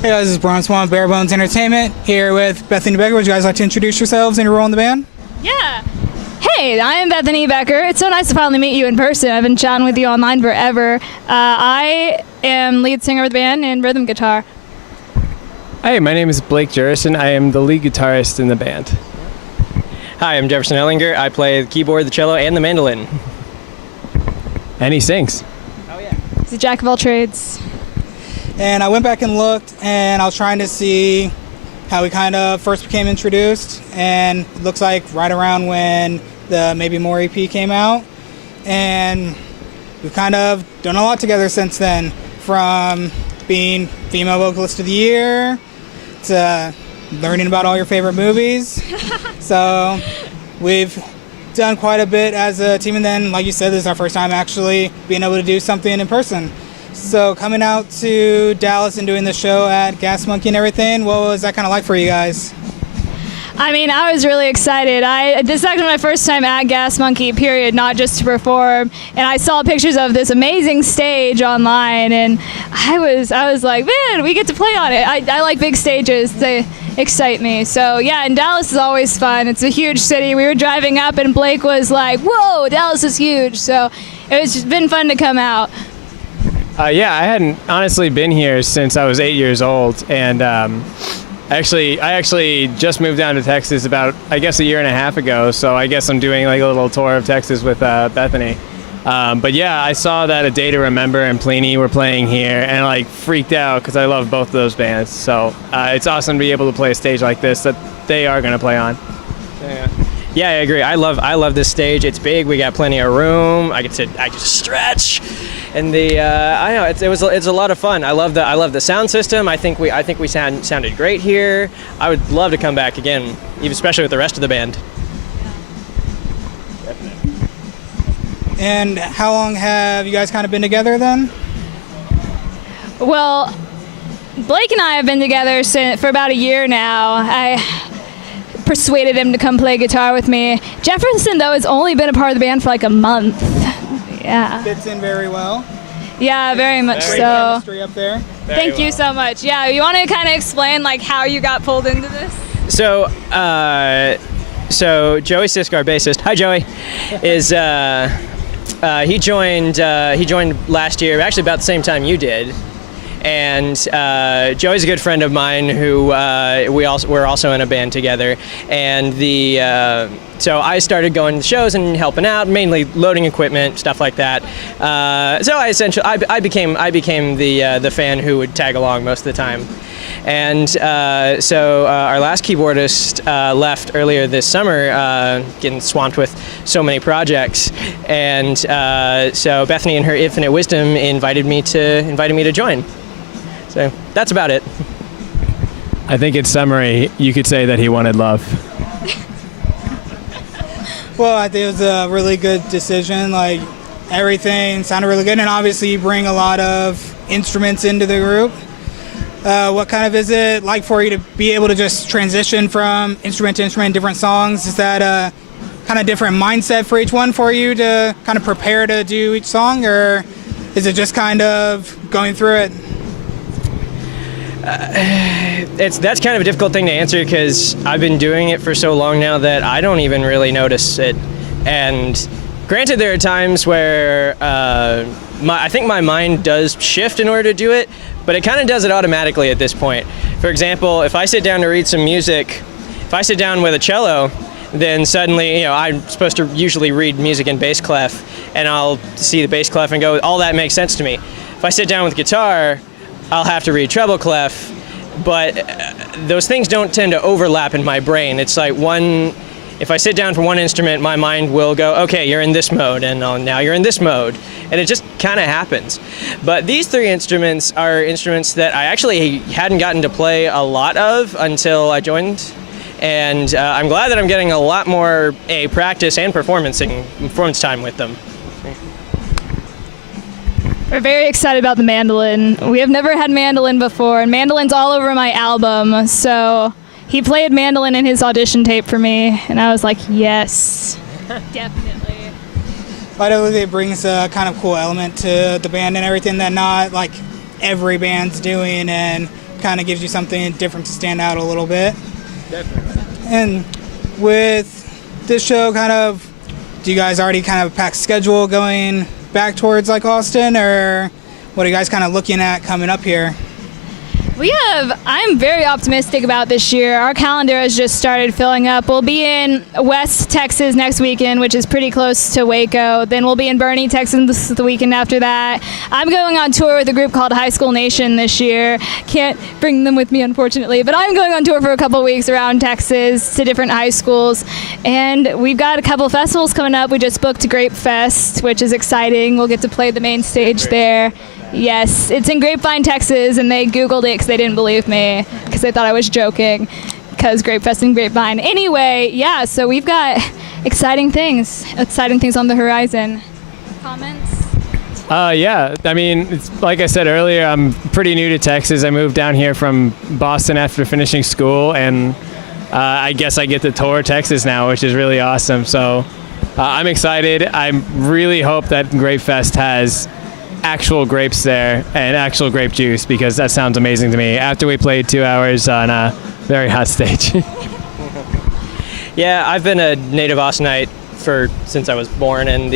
Hey guys, this is Bron Swan, Bare Bones Entertainment, here with Bethany Becker. Would you guys like to introduce yourselves and your role in the band? Yeah. Hey, I am Bethany Becker. It's so nice to finally meet you in person. I've been chatting with you online forever. I am lead singer of the band and rhythm guitar. Hi, my name is Blake Jurison. I am the lead guitarist in the band. Hi, I'm Jefferson Ellinger. I play the keyboard, the cello, and the mandolin. And he sings. Oh, yeah. He's a jack of all trades. And I went back and looked, and I was trying to see how we kind of first became introduced, and it looks like right around when the Maybe More EP came out. And we've kind of done a lot together since then, from being Female Vocalist of the Year to learning about all your favorite movies. So we've done quite a bit as a team, and then, like you said, this is our first time actually being able to do something in person. So coming out to Dallas and doing the show at Gas Monkey and everything, what was that kind of like for you guys? I mean, I was really excited. This is actually my first time at Gas Monkey, period, not just to perform. And I saw pictures of this amazing stage online, and I was like, man, we get to play on it. I like big stages. They excite me. So yeah, and Dallas is always fun. It's a huge city. We were driving up, and Blake was like, whoa, Dallas is huge. So it's just been fun to come out. Yeah, I hadn't honestly been here since I was 8 years old, and I actually just moved down to Texas about, I guess, a year and a half ago. So I guess I'm doing like a little tour of Texas with Bethany. But yeah, I saw that A Day to Remember and Pliny were playing here, and like freaked out because I love both of those bands. So it's awesome to be able to play a stage like this that they are going to play on. Yeah, I agree. I love this stage. It's big. We got plenty of room. I get to stretch, and I know it's a lot of fun. I love the sound system. I think we sounded great here. I would love to come back again, even especially with the rest of the band. And how long have you guys kind of been together then? Well, Blake and I have been together for about a year now. I persuaded him to come play guitar with me. Jefferson, though, has only been a part of the band for like a month. Yeah. Fits in very well. Yeah, very much Great so. chemistry up there. Thank you so much. Yeah, you want to kind of explain like how you got pulled into this? So Joey Sisk, our bassist, hi Joey, is he joined last year, actually about the same time you did. And Joey's a good friend of mine who we're also in a band together, and so I started going to shows and helping out, mainly loading equipment, stuff like that. So I became the fan who would tag along most of the time. And so our last keyboardist left earlier this summer, getting swamped with so many projects, and so Bethany, in her infinite wisdom, invited me to join. So that's about it. I think in summary, you could say that he wanted love. Well, I think it was a really good decision. Like, everything sounded really good, and obviously you bring a lot of instruments into the group. What kind of is it like for you to be able to just transition from instrument to instrument, different songs? Is that a kind of different mindset for each one for you to kind of prepare to do each song, or is it just kind of going through it? That's kind of a difficult thing to answer because I've been doing it for so long now that I don't even really notice it. And granted, there are times where I think my mind does shift in order to do it, but it kind of does it automatically at this point. For example, if I sit down to read some music, if I sit down with a cello, then suddenly, I'm supposed to usually read music in bass clef, and I'll see the bass clef and go, all that makes sense to me. If I sit down with guitar, I'll have to read treble clef, but those things don't tend to overlap in my brain. It's like if I sit down for one instrument, my mind will go, okay, you're in this mode, and now you're in this mode. And it just kind of happens. But these three instruments are instruments that I actually hadn't gotten to play a lot of until I joined. And I'm glad that I'm getting a lot more practice and performance time with them. We're very excited about the mandolin. We have never had mandolin before, and mandolin's all over my album, so he played mandolin in his audition tape for me, and I was like, yes, definitely. I don't think it brings a kind of cool element to the band and everything that not like every band's doing, and kind of gives you something different to stand out a little bit. Definitely. And with this show, kind of, do you guys already kind of pack schedule going back towards like Austin, or what are you guys kind of looking at coming up here? I'm very optimistic about this year. Our calendar has just started filling up. We'll be in West Texas next weekend, which is pretty close to Waco. Then we'll be in Boerne, Texas the weekend after that. I'm going on tour with a group called High School Nation this year. Can't bring them with me, unfortunately, but I'm going on tour for a couple weeks around Texas to different high schools. And we've got a couple festivals coming up. We just booked Grape Fest, which is exciting. We'll get to play the main stage there. Yes, it's in Grapevine, Texas, and they Googled it because they didn't believe me because they thought I was joking because Grape Fest in Grapevine. Anyway, yeah, so we've got exciting things on the horizon. Comments? Yeah, I mean, it's, like I said earlier, I'm pretty new to Texas. I moved down here from Boston after finishing school, and I guess I get to tour Texas now, which is really awesome. So I'm excited. I really hope that Grape Fest has actual grapes there and actual grape juice, because that sounds amazing to me after we played 2 hours on a very hot stage. Yeah, I've been a native Austinite since I was born, and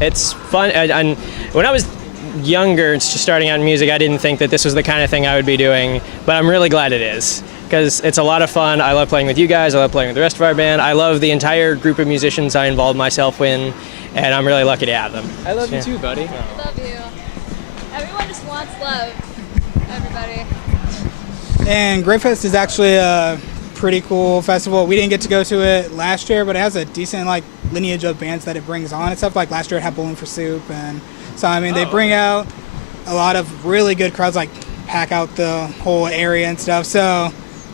it's fun. And when I was younger, just starting out in music, I didn't think that this was the kind of thing I would be doing, but I'm really glad it is, because it's a lot of fun. I love playing with you guys. I love playing with the rest of our band. I love the entire group of musicians I involved myself in, and I'm really lucky to have them. I love you too, buddy. I love you. Everyone just wants love. Everybody. And Grape Fest is actually a pretty cool festival. We didn't get to go to it last year, but it has a decent like lineage of bands that it brings on and stuff. Like last year it had Bowling for Soup, and so I mean they bring out a lot of really good crowds, like pack out the whole area and stuff. So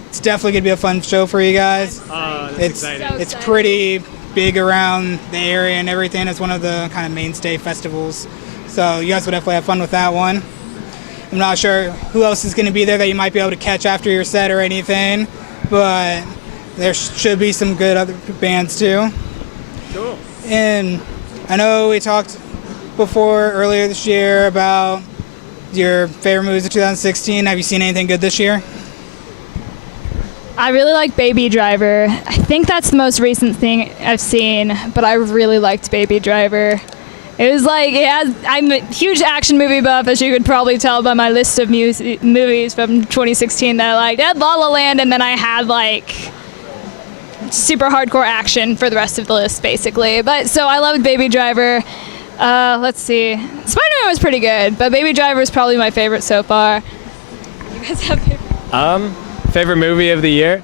it's definitely gonna be a fun show for you guys. That's exciting. So It's excited. pretty big around the area and everything. It's one of the kind of mainstay festivals. So you guys will definitely have fun with that one. I'm not sure who else is going to be there that you might be able to catch after your set or anything, but there should be some good other bands too. Cool. And I know we talked earlier this year about your favorite movies of 2016. Have you seen anything good this year? I really like Baby Driver. I think that's the most recent thing I've seen, but I really liked Baby Driver. It was like, I'm a huge action movie buff, as you could probably tell by my list of movies from 2016 that I liked. I had La La Land, and then I had like super hardcore action for the rest of the list, basically. But so I loved Baby Driver. Let's see. Spider-Man was pretty good, but Baby Driver is probably my favorite so far. You guys have favorite? Favorite movie of the year?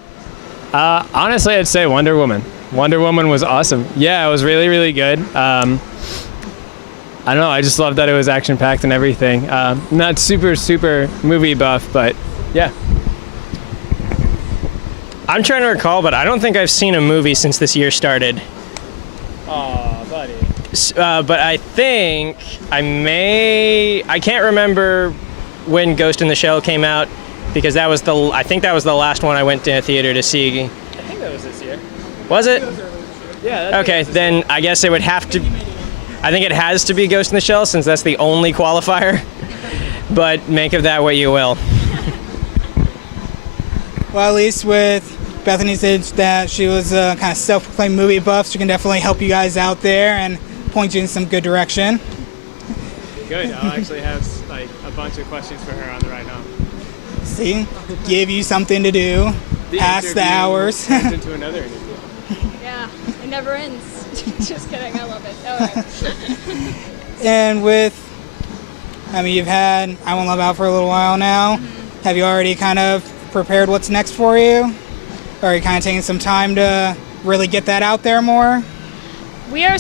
Honestly, I'd say Wonder Woman. Wonder Woman was awesome. Yeah, it was really, really good. I don't know, I just loved that it was action-packed and everything. Not super movie buff, but yeah. I'm trying to recall, but I don't think I've seen a movie since this year started. Aw, buddy. But I think I can't remember when Ghost in the Shell came out, because I think that was the last one I went to a theater to see. I think that was this year. Was it? Yeah. Okay, then I guess it would have to. I think it has to be Ghost in the Shell, since that's the only qualifier. But make of that what you will. Well, at least with Bethany said that she was a kind of self-proclaimed movie buff, she can definitely help you guys out there and point you in some good direction. Good. I'll actually have like a bunch of questions for her on the ride home. See, give you something to do, pass the hours. Turns into another interview. Yeah, it never ends. Just kidding, I love it. All right. And you've had I Won't Love Out for a little while now. Mm-hmm. Have you already kind of prepared what's next for you? Or are you kind of taking some time to really get that out there more? We are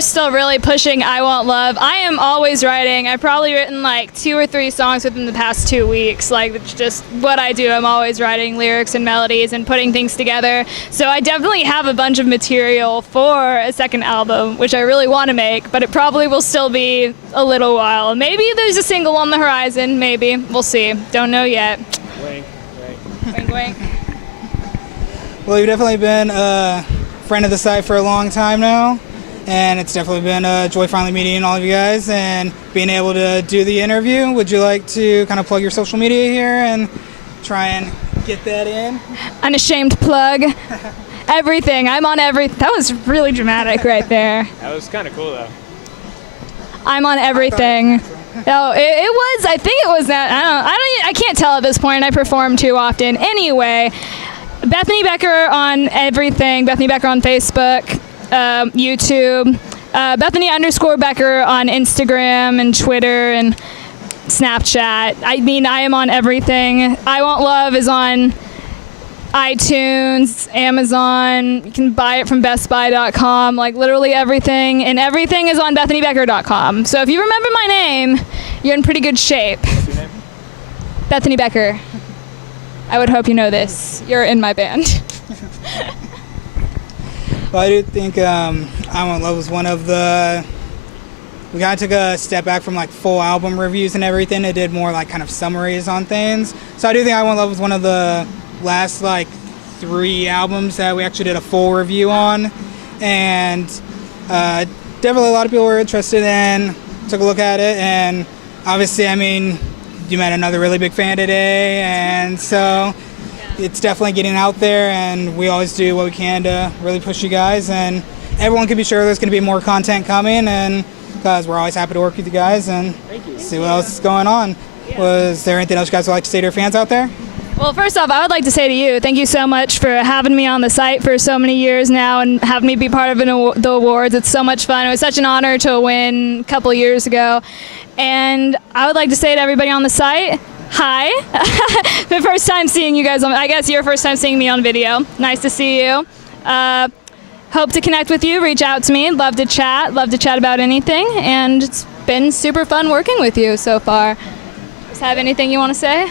still really pushing I Want Love. I am always writing. I've probably written like 2 or 3 songs within the past 2 weeks. Like, it's just what I do. I'm always writing lyrics and melodies and putting things together. So I definitely have a bunch of material for a second album, which I really want to make, but it probably will still be a little while. Maybe there's a single on the horizon. Maybe. We'll see. Don't know yet. Wink. Wink, wink. Well, you've definitely been a friend of the site for a long time now, and it's definitely been a joy finally meeting all of you guys and being able to do the interview. Would you like to kind of plug your social media here and try and get that in? Unashamed plug. Everything. I'm on everything. That was really dramatic right there. That was kind of cool though. I'm on everything. Oh, it was. I think it was that. I can't tell at this point. I perform too often. Anyway, Bethany Becker on everything. Bethany Becker on Facebook, YouTube. Bethany_Becker on Instagram and Twitter and Snapchat. I mean, I am on everything. I Want Love is on iTunes, Amazon. You can buy it from bestbuy.com, like literally everything. And everything is on bethanybecker.com. So if you remember my name, you're in pretty good shape. What's your name? Bethany Becker. I would hope you know this. You're in my band. Well, I do think I Want Love was one of the... We kind of took a step back from like full album reviews and everything. It did more like kind of summaries on things. So I do think I Want Love was one of the last like 3 albums that we actually did a full review on, and definitely a lot of people were interested in, took a look at it, and obviously, I mean, you met another really big fan today, and so it's definitely getting out there, and we always do what we can to really push you guys, and everyone can be sure there's going to be more content coming, and because we're always happy to work with you guys and see what else is going on. Was there anything else you guys would like to say to your fans out there? Well, first off, I would like to say to you, thank you so much for having me on the site for so many years now and having me be part of the awards. It's so much fun. It was such an honor to win a couple of years ago. And I would like to say to everybody on the site, hi. The first time seeing you guys, I guess your first time seeing me on video. Nice to see you. Hope to connect with you. Reach out to me. Love to chat about anything. And it's been super fun working with you so far. Just have anything you want to say?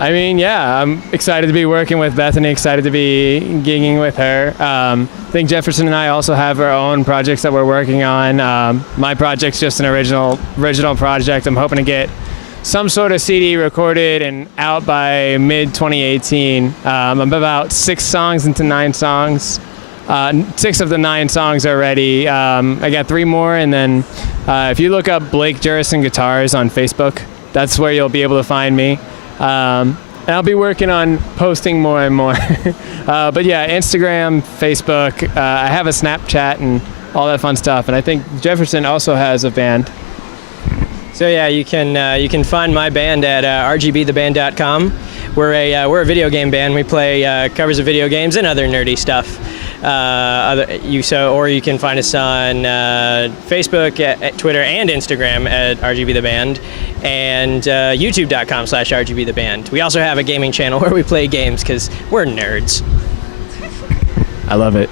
I mean, yeah, I'm excited to be working with Bethany, excited to be gigging with her. I think Jefferson and I also have our own projects that we're working on. My project's just an original project. I'm hoping to get some sort of CD recorded and out by mid-2018. I'm about 6 songs into 9 songs. 6 of the 9 songs are ready. I got 3 more, and then if you look up Blake Jurison Guitars on Facebook, that's where you'll be able to find me. And I'll be working on posting more and more. But yeah, Instagram, Facebook, I have a Snapchat and all that fun stuff. And I think Jefferson also has a band. So yeah, you can find my band at rgbtheband.com. We're a video game band. We play covers of video games and other nerdy stuff. Or you can find us on Facebook, at Twitter, and Instagram at rgbtheband, and youtube.com/rgbtheband. We also have a gaming channel where we play games because we're nerds. I love it.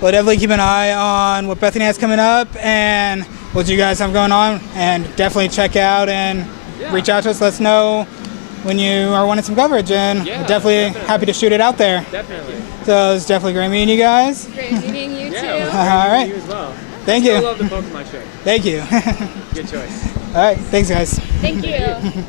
Well, definitely keep an eye on what Bethany has coming up and what you guys have going on, and definitely check out and reach out to us. Let us know when you are wanting some coverage, and we're definitely happy to shoot it out there. Definitely. So it's definitely great meeting you guys. Great meeting you too. All right. You as well. Thank you. I love the Pokemon shirt. Thank you. Good choice. All right. Thanks, guys. Thank you.